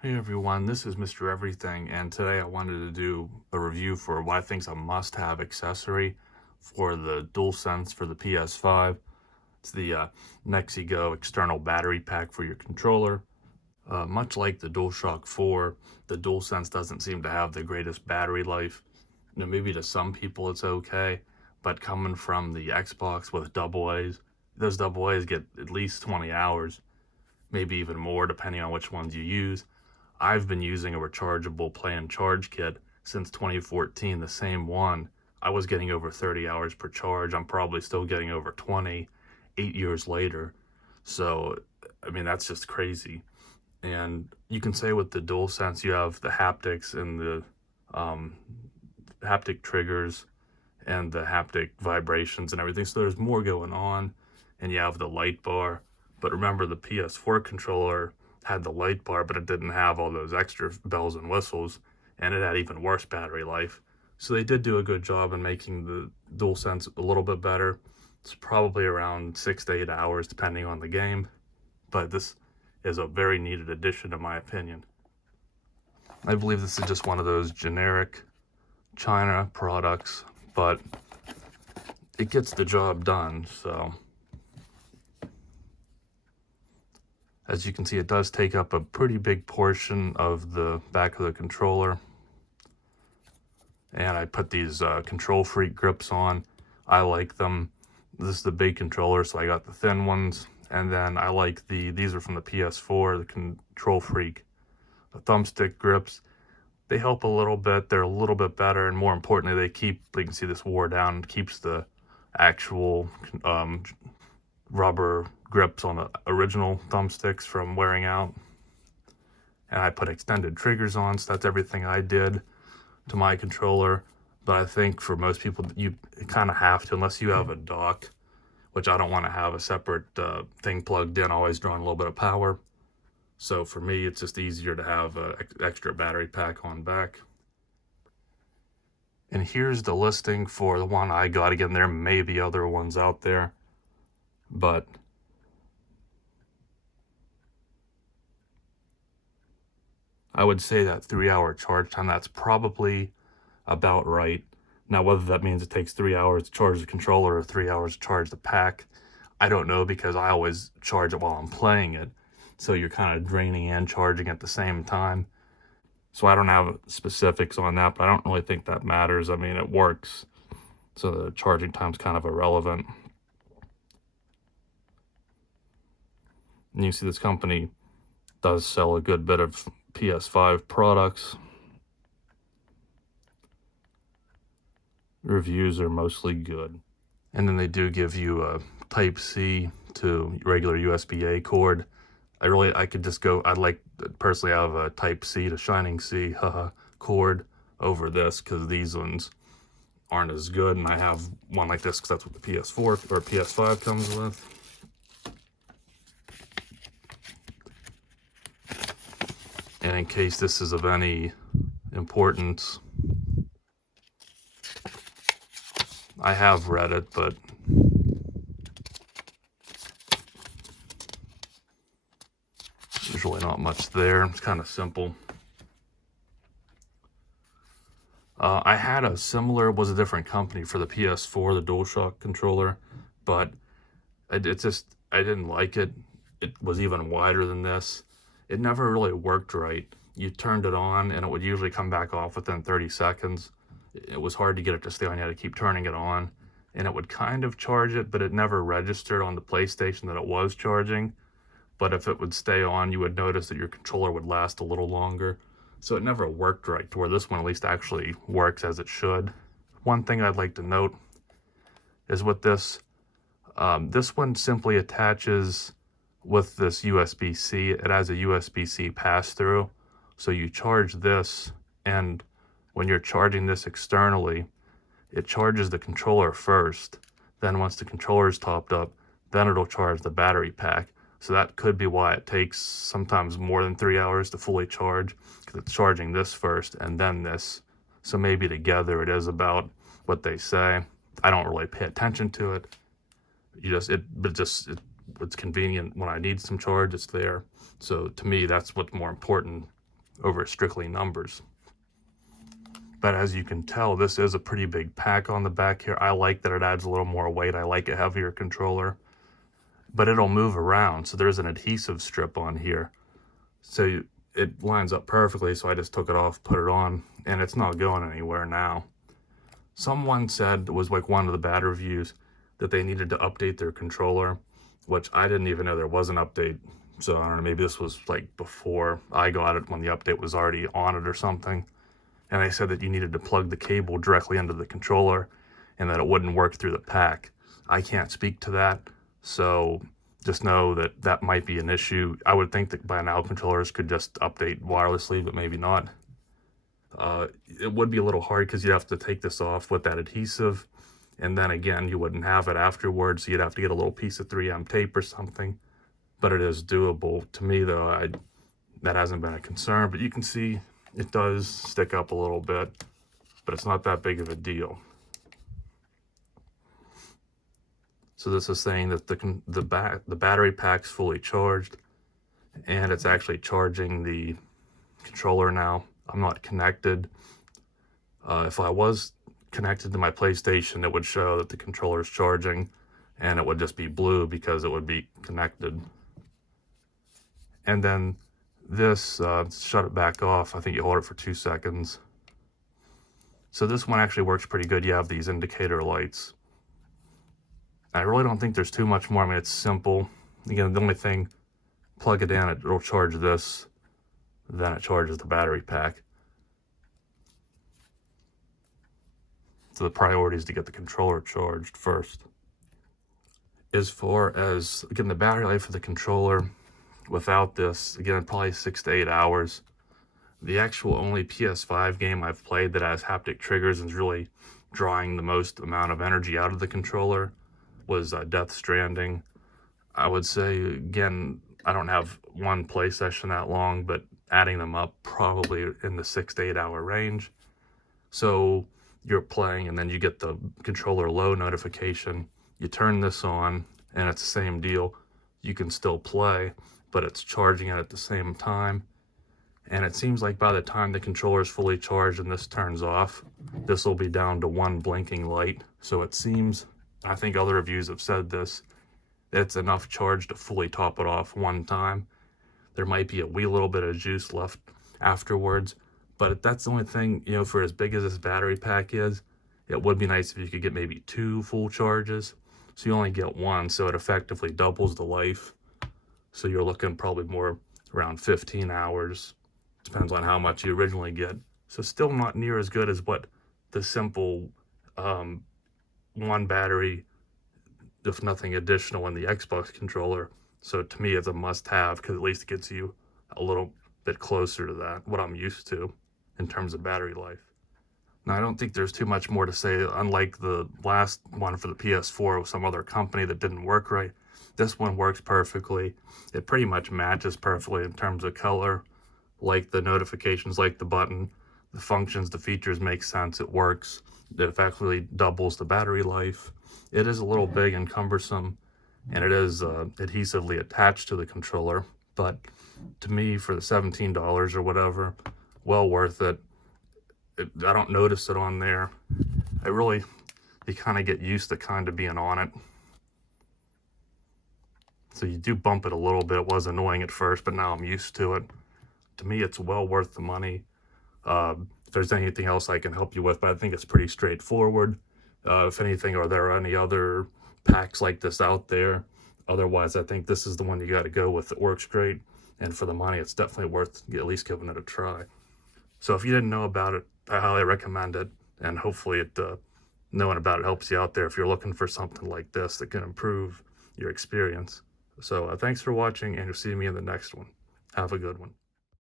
Hey everyone, this is Mr. Everything, and today I wanted to do a review for what I think is a must-have accessory for the Dualsense for the PS5. It's the NexiGo external battery pack for your controller. Much like the DualShock 4, the DualSense doesn't seem to have the greatest battery life. You know, maybe to some people it's okay, but coming from the Xbox with double A's, those double A's get at least 20 hours, maybe even more depending on which ones you use. I've been using a rechargeable play and charge kit since 2014, the same one. I was getting over 30 hours per charge. I'm probably still getting over 20 8 years later. So, I mean, that's just crazy. And you can say with the DualSense, you have the haptics and the um, haptic triggers and the haptic vibrations and everything. So there's more going on. And you have the light bar. But remember, the PS4 controller had the light bar, but it didn't have all those extra bells and whistles, and it had even worse battery life. So they did do a good job in making the DualSense a little bit better. It's probably around 6 to 8 hours depending on the game, but this is a very needed addition in my opinion. I believe this is just one of those generic China products, but it gets the job done. So as you can see, it does take up a pretty big portion of the back of the controller. And I put these Control Freak grips on. I like them. This is the big controller, so I got the thin ones. And then I like these are from the PS4, the Control Freak, the thumbstick grips. They help a little bit. They're a little bit better, and more importantly, you can see this wore down, keeps the actual rubber grips on the original thumbsticks from wearing out. And I put extended triggers on, so that's everything I did to my controller. But I think for most people, you kind of have to, unless you have a dock, which I don't want to have a separate thing plugged in, always drawing a little bit of power. So for me, it's just easier to have an extra battery pack on back. And here's the listing for the one I got. Again, there may be other ones out there, but I would say that 3-hour charge time, that's probably about right. Now, whether that means it takes 3 hours to charge the controller or 3 hours to charge the pack, I don't know, because I always charge it while I'm playing it. So you're kind of draining and charging at the same time. So I don't have specifics on that, but I don't really think that matters. I mean, it works. So the charging time's kind of irrelevant. And you see this company does sell a good bit of PS5 products. Reviews are mostly good. And then they do give you a Type-C to regular USB-A cord. I could just go, personally I have a Type-C to Shining C cord over this, because these ones aren't as good, and I have one like this because that's what the PS4 or PS5 comes with. And in case this is of any importance, I have read it, but there's really not much there. It's kind of simple. I had a similar, was a different company for the PS4, the DualShock controller, but I didn't like it. It was even wider than this. It never really worked right. You turned it on and it would usually come back off within 30 seconds. It was hard to get it to stay on. You had to keep turning it on, and it would kind of charge it, but it never registered on the PlayStation that it was charging. But if it would stay on, you would notice that your controller would last a little longer. So it never worked right, to where this one at least actually works as it should. One thing I'd like to note is with this, this one simply attaches with this USB-C. It has a USB-C pass-through. So you charge this, and when you're charging this externally, it charges the controller first. Then once the controller is topped up, then it'll charge the battery pack. So that could be why it takes sometimes more than 3 hours to fully charge, because it's charging this first and then this. So maybe together it is about what they say. I don't really pay attention to it. It's convenient when I need some charge, it's there. So to me, that's what's more important over strictly numbers. But as you can tell, this is a pretty big pack on the back here. I like that it adds a little more weight. I like a heavier controller, but it'll move around. So there's an adhesive strip on here. So it lines up perfectly. So I just took it off, put it on, and it's not going anywhere now. Someone said, it was like one of the bad reviews, that they needed to update their controller, which I didn't even know there was an update. So I don't know, maybe this was like before I got it, when the update was already on it or something. And they said that you needed to plug the cable directly into the controller and that it wouldn't work through the pack. I can't speak to that, so just know that that might be an issue. I would think that by now controllers could just update wirelessly, but maybe not. It would be a little hard because you'd have to take this off with that adhesive, and then again, you wouldn't have it afterwards, so you'd have to get a little piece of 3M tape or something. But it is doable. To me, though, that hasn't been a concern, but you can see it does stick up a little bit, but it's not that big of a deal. So this is saying that the battery pack's fully charged, and it's actually charging the controller now. I'm not connected. If I was connected to my PlayStation, it would show that the controller is charging, and it would just be blue because it would be connected. And then this, shut it back off. I think you hold it for 2 seconds. So this one actually works pretty good. You have these indicator lights. I really don't think there's too much more. I mean, it's simple. Again, the only thing, plug it in, it'll charge this, then it charges the battery pack. So the priority is to get the controller charged first. As far as, again, the battery life of the controller, without this, again, probably 6 to 8 hours. The actual only PS5 game I've played that has haptic triggers and is really drawing the most amount of energy out of the controller was Death Stranding. I would say, again, I don't have one play session that long, but adding them up, probably in the 6 to 8 hour range. So you're playing and then you get the controller low notification. You turn this on and it's the same deal. You can still play, but it's charging it at the same time. And it seems like by the time the controller is fully charged and this turns off, this will be down to 1 blinking light. So it seems, I think other reviews have said this, it's enough charge to fully top it off one time. There might be a wee little bit of juice left afterwards, but that's the only thing, you know, for as big as this battery pack is, it would be nice if you could get maybe 2 full charges. So you only get 1, so it effectively doubles the life. So you're looking probably more around 15 hours. Depends on how much you originally get. So still not near as good as what the simple 1 battery, if nothing additional, in the Xbox controller. So to me, it's a must-have because at least it gets you a little bit closer to that, what I'm used to in terms of battery life. Now, I don't think there's too much more to say. Unlike the last one for the PS4 with some other company that didn't work right, this one works perfectly. It pretty much matches perfectly in terms of color, like the notifications, like the button, the functions, the features make sense. It works. It effectively doubles the battery life. It is a little big and cumbersome, and it is adhesively attached to the controller, but to me, for the $17 or whatever, well worth it. I don't notice it on there. You kind of get used to kind of being on it. So you do bump it a little bit. It was annoying at first, but now I'm used to it. To me, it's well worth the money. If there's anything else I can help you with, but I think it's pretty straightforward. If anything, are there any other packs like this out there? Otherwise, I think this is the one you got to go with. It works great, and for the money, it's definitely worth at least giving it a try. So if you didn't know about it, I highly recommend it, and hopefully knowing about it helps you out there if you're looking for something like this that can improve your experience. So thanks for watching, and you'll see me in the next one. Have a good one.